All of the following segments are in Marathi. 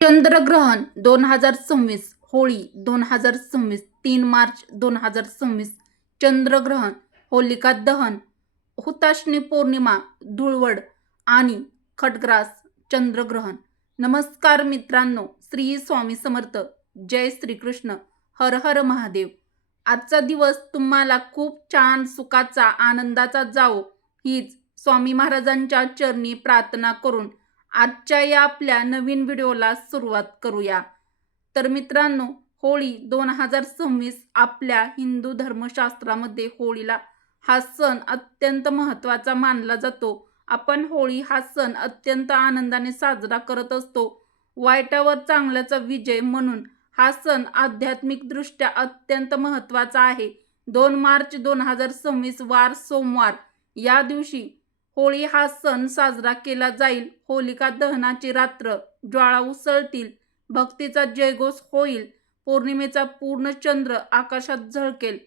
चंद्रग्रहण 2026 होळी 2026 3 मार्च 2026 चंद्रग्रहण होलिका दहन हुताशनी पौर्णिमा धुळवड आणि खटग्रास चंद्रग्रहण। नमस्कार मित्रांनो, श्री स्वामी समर्थ, जय श्रीकृष्ण, हर हर महादेव। आजचा दिवस तुम्हाला खूप छान सुखाचा आनंदाचा जावो हीच स्वामी महाराजांच्या चरणी प्रार्थना करून आजच्या या आपल्या नवीन व्हिडिओला सुरुवात करूया। तर मित्रांनो, होळी 2026 आपल्या हिंदू धर्मशास्त्रामध्ये होळीला हा सण अत्यंत महत्त्वाचा मानला जातो। आपण होळी हा सण अत्यंत आनंदाने साजरा करत असतो। वाईटावर चांगल्याचा विजय म्हणून हा सण आध्यात्मिकदृष्ट्या अत्यंत महत्त्वाचा आहे। 2 मार्च 2026 वार सोमवार या दिवशी होळी हा सण साजरा केला जाईल। होलिका दहनाची रात्र, ज्वाळा उसळतील, भक्तीचा जयघोष होईल, पौर्णिमेचा पूर्ण चंद्र आकाशात झळकेल।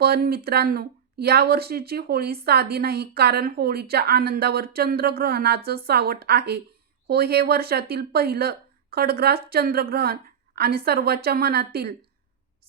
पण मित्रांनो, या वर्षीची होळी साधी नाही, कारण होळीच्या आनंदावर चंद्रग्रहणाचं सावट आहे। हे वर्षातील पहिलं खडग्रास चंद्रग्रहण आणि सर्वांच्या मनातील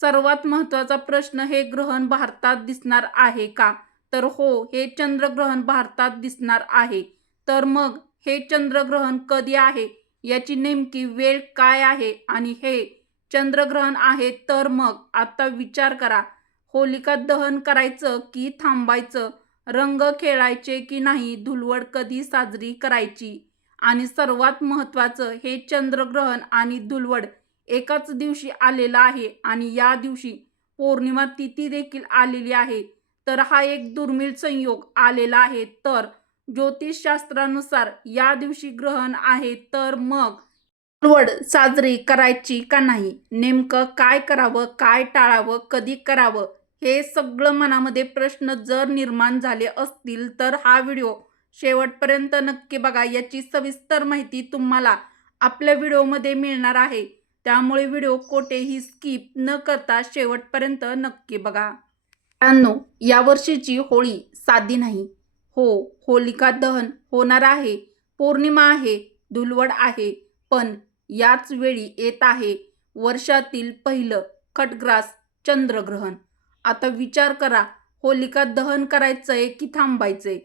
सर्वात महत्त्वाचा प्रश्न, हे ग्रहण भारतात दिसणार आहे का? तर हो, हे चंद्रग्रहण भारतात दिसणार आहे। तर मग हे चंद्रग्रहण कधी आहे, याची नेमकी वेळ काय आहे आणि हे चंद्रग्रहण आहे तर मग आता विचार करा, होलिका दहन करायचं की थांबायचं, रंग खेळायचे की नाही, धुळवड कधी साजरी करायची आणि सर्वात महत्त्वाचं, हे चंद्रग्रहण आणि धुळवड एकाच दिवशी आलेलं आहे आणि या दिवशी पौर्णिमा तिथी देखील आलेली आहे। तर हा एक दुर्मिळ संयोग आलेला आहे। तर ज्योतिषशास्त्रानुसार या दिवशी ग्रहण आहे, तर मग धुळवड साजरी करायची का नाही, नेमकं काय करावं, काय टाळावं, कधी करावं, हे सगळं मनामध्ये प्रश्न जर निर्माण झाले असतील तर हा व्हिडिओ शेवटपर्यंत नक्की बघा। याची सविस्तर माहिती तुम्हाला आपल्या व्हिडिओमध्ये मिळणार आहे, त्यामुळे व्हिडिओ कोठेही स्किप न करता शेवटपर्यंत नक्की बघा। मित्रांनो, या वर्षीची होळी साधी नाही। होलिका दहन होणार आहे, पौर्णिमा आहे, धुळवड आहे, पण याच वेळी येत आहे वर्षातील पहिलं खटग्रास चंद्रग्रहण। आता विचार करा, होलिका दहन करायचंय की थांबायचंय?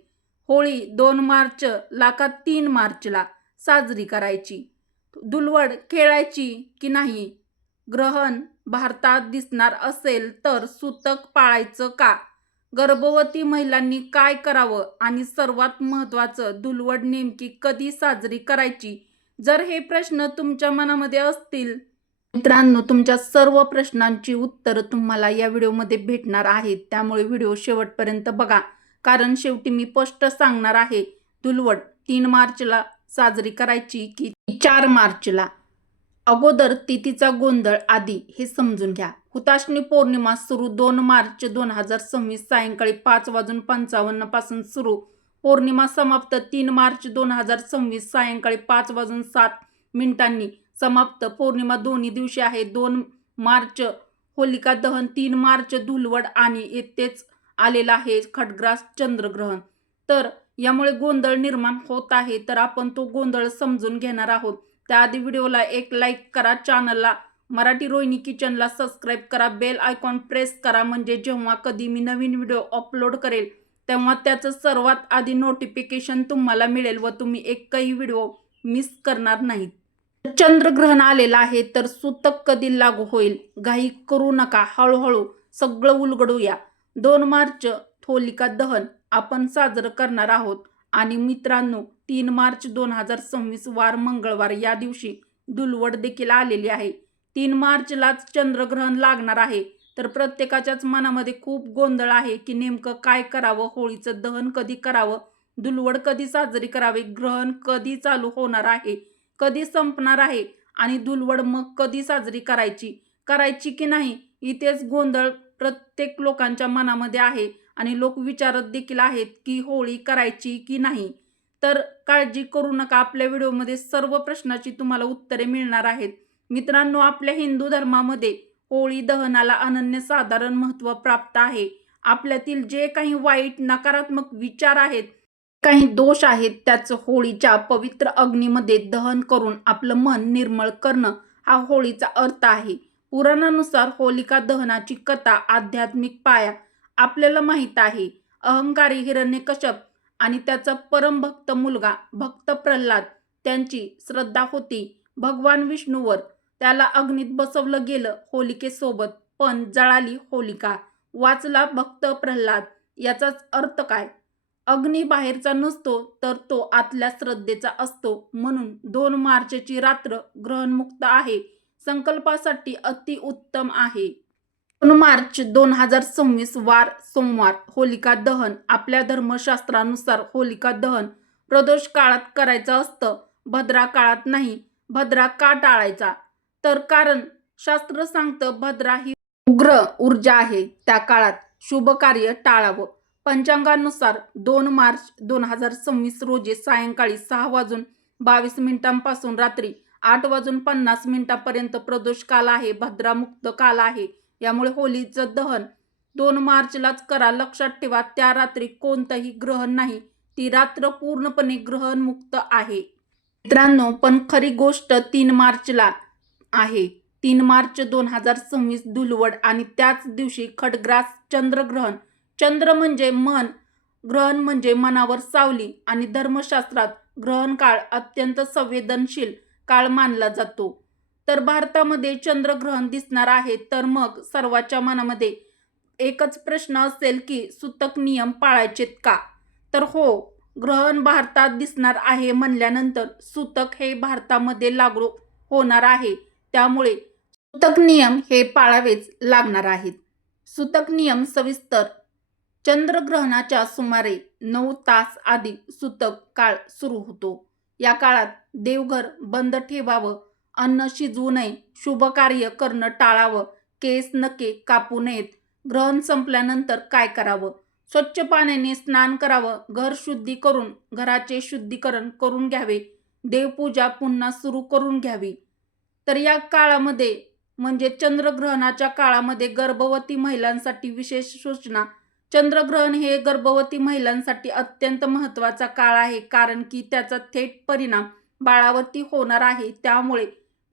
होळी 2 मार्चला का 3 मार्चला साजरी करायची? धुळवड खेळायची की नाही? ग्रहण भारतात दिसणार असेल तर सूतक पाळायचं का? गर्भवती महिलांनी काय करावं आणि सर्वात महत्त्वाचं, धुळवड नेमकी कधी साजरी करायची? जर हे प्रश्न तुमच्या मनामध्ये असतील मित्रांनो, तुमच्या सर्व प्रश्नांची उत्तरं तुम्हाला या व्हिडिओमध्ये भेटणार आहेत, त्यामुळे व्हिडिओ शेवटपर्यंत बघा। कारण शेवटी मी स्पष्ट सांगणार आहे, धुळवड 3 मार्चला साजरी करायची की 4 मार्चला। अगोदर तिथीचा गोंधळ आधी हे समजून घ्या। हुताशनी पौर्णिमा सुरू 2 मार्च 2026 सायंकाळी 5:55 पासून सुरू, पौर्णिमा समाप्त 3 मार्च 2026 सायंकाळी 5:07 समाप्त। पौर्णिमा दोन्ही दिवशी आहे। 2 मार्च होलिका दहन, 3 मार्च धुळवड आणि येथेच आलेला आहे खटग्रास चंद्रग्रहण। तर यामुळे गोंधळ निर्माण होत आहे, तर आपण तो गोंधळ समजून घेणार आहोत। त्याआधी व्हिडिओला एक लाईक करा, चॅनलला मराठी रोहिणी किचनला सबस्क्राईब करा, बेल आयकॉन प्रेस करा, म्हणजे जेव्हा कधी मी नवीन व्हिडिओ अपलोड करेल तेव्हा त्याचं सर्वात आधी नोटिफिकेशन तुम्हाला मिळेल व तुम्ही एकही व्हिडिओ मिस करणार नाहीत। चंद्रग्रहण आलेलं आहे, तर सूतक कधी लागू होईल? घाई करू नका, हळूहळू सगळं उलगडूया। 2 मार्च होलिका दहन आपण साजरं करणार आहोत आणि मित्रांनो, 3 मार्च 2026 वार मंगळवार या दिवशी धुळवड देखील आलेली आहे। 3 मार्चलाच चंद्रग्रहण लागणार आहे। तर प्रत्येकाच्याच मनामध्ये खूप गोंधळ आहे की नेमकं काय करावं, होळीचं दहन कधी करावं, धुळवड कधी साजरी करावी, ग्रहण कधी चालू होणार आहे, कधी संपणार आहे आणि धुळवड मग कधी साजरी करायची की नाही, इथेच गोंधळ प्रत्येक लोकांच्या मनामध्ये आहे आणि लोक विचारत देखील आहेत की होळी करायची की नाही। तर काळजी करू नका, आपल्या व्हिडिओमध्ये सर्व प्रश्नाची तुम्हाला उत्तरे मिळणार आहेत। मित्रांनो, आपल्या हिंदू धर्मामध्ये होळी दहनाला अनन्यसाधारण महत्त्व प्राप्त आहे। आपल्यातील जे काही वाईट नकारात्मक विचार आहेत काही दोष आहेत त्याचं होळीच्या पवित्र अग्नीमध्ये दहन करून आपलं मन निर्मळ करणं हा होळीचा अर्थ आहे. पुराणानुसार होलिका दहनाची कथा आध्यात्मिक पाया आपल्याला माहीत आहे. अहंकारी हिरण्यकश्यप आणि त्याचा परमभक्त मुलगा भक्त प्रल्हाद त्यांची श्रद्धा होती भगवान विष्णूवर. त्याला अग्नीत बसवलं गेलं होलिकेसोबत, पण जळाली होलिका. वाचला भक्त प्रल्हाद. याचाच अर्थ काय? अग्नी बाहेरचा नसतो तर तो आतल्या श्रद्धेचा असतो. म्हणून 2 मार्चची रात्र ग्रहणमुक्त आहे. संकल्पासाठी अतिउत्तम आहे. 2 मार्च 2026 वार सोमवार. होलिका दहन. आपल्या धर्मशास्त्रानुसार होलिका दहन प्रदोष काळात करायचं असतं, भद्रा काळात नाही. भद्रा का टाळायचा? तर कारण शास्त्र सांगतं भद्रा ही उग्र ऊर्जा आहे, त्या काळात शुभ कार्य टाळावं. पंचांगानुसार 2 मार्च 2026 रोजी सायंकाळी 6:22 पासून रात्री 8:50 पर्यंत प्रदोष काल आहे, भद्रामुक्त काल आहे. यामुळे होलीचं दहन 2 मार्चलाच करा. लक्षात ठेवा, त्या रात्री कोणतंही ग्रहण नाही. ती रात्र पूर्णपणे ग्रहणमुक्त आहे. मित्रांनो, पण खरी गोष्ट 3 मार्चला आहे. 3 मार्च 2026 धुलवड आणि त्याच दिवशी खड्ग्रास चंद्रग्रहण. चंद्र म्हणजे मन, ग्रहण म्हणजे मनावर सावली आणि धर्मशास्त्रात ग्रहण काळ अत्यंत संवेदनशील काळ मानला जातो. तर भारतामध्ये चंद्रग्रहण दिसणार आहे, तर मग सर्वांच्या मनामध्ये एकच प्रश्न असेल की सूतक नियम पाळायचेत का? तर हो, ग्रहण भारतात दिसणार आहे म्हणल्यानंतर सूतक हे भारतामध्ये लागू होणार आहे. त्यामुळे सूतक नियम हे पाळावेच लागणार आहेत. सूतक नियम सविस्तर. चंद्रग्रहणाच्या सुमारे 9 तास आधी सूतक काळ सुरू होतो. या काळात देवघर बंद ठेवावं, अन्न शिजवू नये, शुभ कार्य करणं टाळावं, केस नखे कापू नयेत. ग्रहण संपल्यानंतर काय करावं? स्वच्छ पाण्याने स्नान करावं, घर शुद्धी करून घराचे शुद्धीकरण करून घ्यावे, देवपूजा पुन्हा सुरू करून घ्यावी. तर या काळामध्ये म्हणजे चंद्रग्रहणाच्या काळामध्ये गर्भवती महिलांसाठी विशेष सूचना. चंद्रग्रहण हे गर्भवती महिलांसाठी अत्यंत महत्त्वाचा काळ आहे, कारण की त्याचा थेट परिणाम बाळावरती होणार आहे. त्यामुळे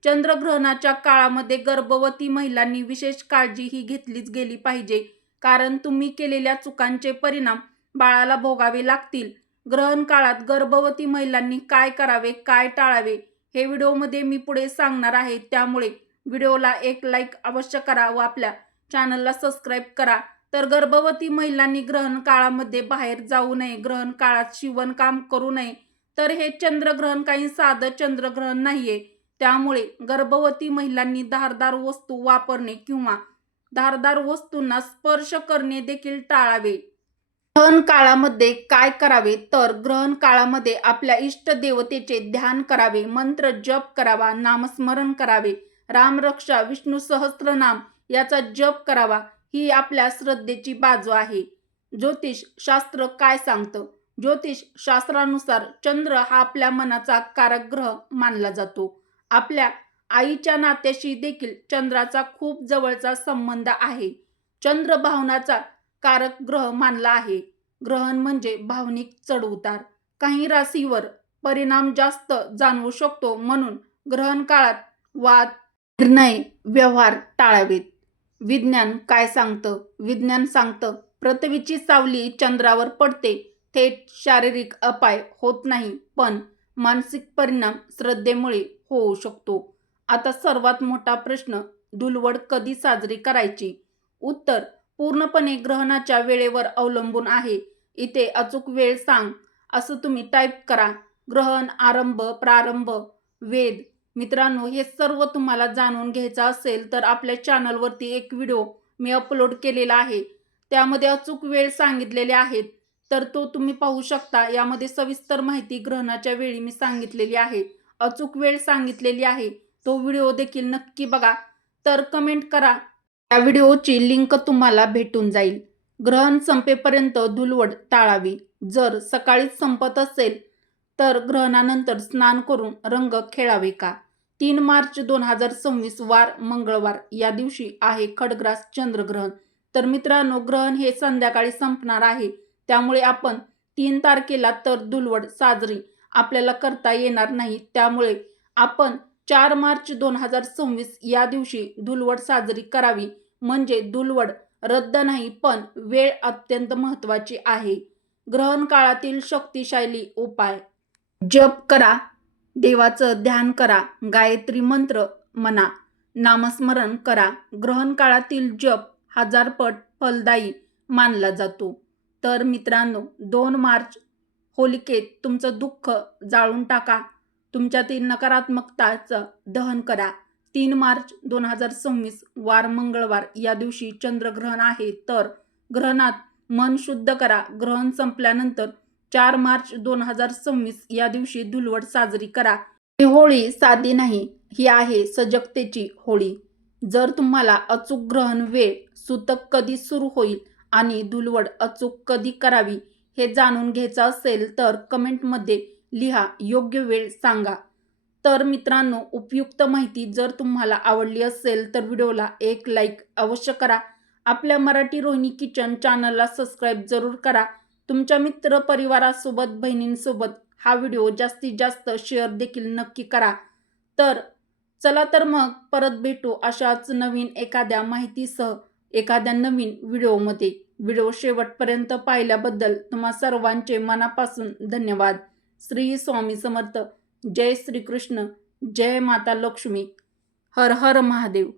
चंद्रग्रहणाच्या काळामध्ये गर्भवती महिलांनी विशेष काळजी ही घेतलीच गेली पाहिजे, कारण तुम्ही केलेल्या चुकांचे परिणाम बाळाला भोगावे लागतील. ग्रहण काळात गर्भवती महिलांनी काय करावे, काय टाळावे हे व्हिडिओमध्ये मी पुढे सांगणार आहे. त्यामुळे व्हिडिओला एक लाईक अवश्य करा व आपल्या चॅनलला सबस्क्राईब करा. तर गर्भवती महिलांनी ग्रहण काळामध्ये बाहेर जाऊ नये, ग्रहण काळात शिवणकाम करू नये. तर हे चंद्रग्रहण काही साधं चंद्रग्रहण नाहीये. त्यामुळे गर्भवती महिलांनी धारदार वस्तू वापरणे किंवा धारदार वस्तूंना स्पर्श करणे देखील टाळावे. ग्रहण काळामध्ये काय करावे? तर ग्रहण काळामध्ये आपल्या इष्ट देवतेचे ध्यान करावे, मंत्र जप करावा, नामस्मरण करावे, रामरक्षा, विष्णू सहस्त्रनाम याचा जप करावा. ही आपल्या श्रद्धेची बाजू आहे. ज्योतिष शास्त्र काय सांगतं? ज्योतिष शास्त्रानुसार चंद्र हा आपल्या मनाचा कारक ग्रह मानला जातो. आपल्या आईच्या नात्याशी देखील चंद्राचा खूप जवळचा संबंध आहे. चंद्र भावनाचा कारक ग्रह मानला आहे. ग्रहण म्हणजे भावनिक चढउतार. काही राशीवर परिणाम जास्त जाणवू शकतो. म्हणून ग्रहण काळात वाद, निर्णय, व्यवहार टाळावेत. विज्ञान काय सांगतं? विज्ञान सांगतं पृथ्वीची सावली चंद्रावर पडते. थेट शारीरिक अपाय होत नाही, पण मानसिक परिणाम श्रद्धेमुळे होऊ शकतो. आता सर्वात मोठा प्रश्न, धुलवड कधी साजरी करायची? उत्तर पूर्णपणे ग्रहणाच्या वेळेवर अवलंबून आहे. इथे अचूक वेळ सांग असं तुम्ही टाईप करा. ग्रहण, आरंभ, प्रारंभ, वेद. मित्रांनो, हे सर्व तुम्हाला जाणून घ्यायचं असेल तर आपल्या चॅनलवरती एक व्हिडिओ मी अपलोड केलेला आहे. त्यामध्ये अचूक वेळ सांगितलेले आहेत, तर तो तुम्ही पाहू शकता. यामध्ये सविस्तर माहिती ग्रहणाच्या वेळी मी सांगितलेली आहे, अचूक वेळ सांगितलेली आहे. तो व्हिडिओ देखील नक्की बघा. तर कमेंट करा, त्या व्हिडिओची लिंक तुम्हाला भेटून जाईल. ग्रहण संपेपर्यंत धुलवड टाळावी. जर सकाळीच संपत असेल तर ग्रहणानंतर स्नान करून रंग खेळावे का? 3 मार्च 2026 वार मंगळवार. या दिवशी आहे खड्ग्रास चंद्रग्रहण. तर मित्रांनो, ग्रहण हे संध्याकाळी संपणार आहे. त्यामुळे आपण 3 तारखेला तर धुलवड साजरी आपल्याला करता येणार नाही. त्यामुळे आपण 4 मार्च 2026 या दिवशी धुलवड साजरी करावी. म्हणजे धुलवड रद्द नाही, पण वेळ अत्यंत महत्त्वाची आहे. ग्रहण काळातील शक्तिशाली उपाय: जप करा, देवाचं ध्यान करा, गायत्री मंत्र म्हणा, नामस्मरण करा. ग्रहण काळातील जप 1000 पट फलदायी मानला जातो. तर मित्रांनो, 2 मार्च होलिकेत तुमचं दुःख जाळून टाका, तुमच्यातील नकारात्मकताचं दहन करा. 3 मार्च 2026 वार मंगळवार या दिवशी चंद्रग्रहण आहे, तर ग्रहणात मन शुद्ध करा. ग्रहण संपल्यानंतर 4 मार्च 2026 या दिवशी धुलवड साजरी करा. ही होळी साधी नाही, ही आहे सजगतेची होळी. जर तुम्हाला अचूक ग्रहण वेळ, सूतक कधी सुरू होईल आणि धुलवड अचूक कधी करावी हे जाणून घ्यायचं असेल तर कमेंटमध्ये लिहा, योग्य वेळ सांगा. तर मित्रांनो, उपयुक्त माहिती जर तुम्हाला आवडली असेल तर व्हिडिओला एक लाईक अवश्य करा. आपल्या मराठी रोहिणी किचन चॅनलला सबस्क्राईब जरूर करा. तुमच्या मित्र परिवारासोबत, बहिणींसोबत हा व्हिडिओ जास्तीत जास्त शेअर देखील नक्की करा. तर चला तर मग परत भेटू अशाच नवीन एखाद्या माहितीसह एखाद्या नवीन व्हिडिओमध्ये. व्हिडिओ शेवटपर्यंत पाहिल्याबद्दल तुम्हा सर्वांचे मनापासून धन्यवाद. श्री स्वामी समर्थ. जय श्रीकृष्ण. जय माता लक्ष्मी. हर हर महादेव.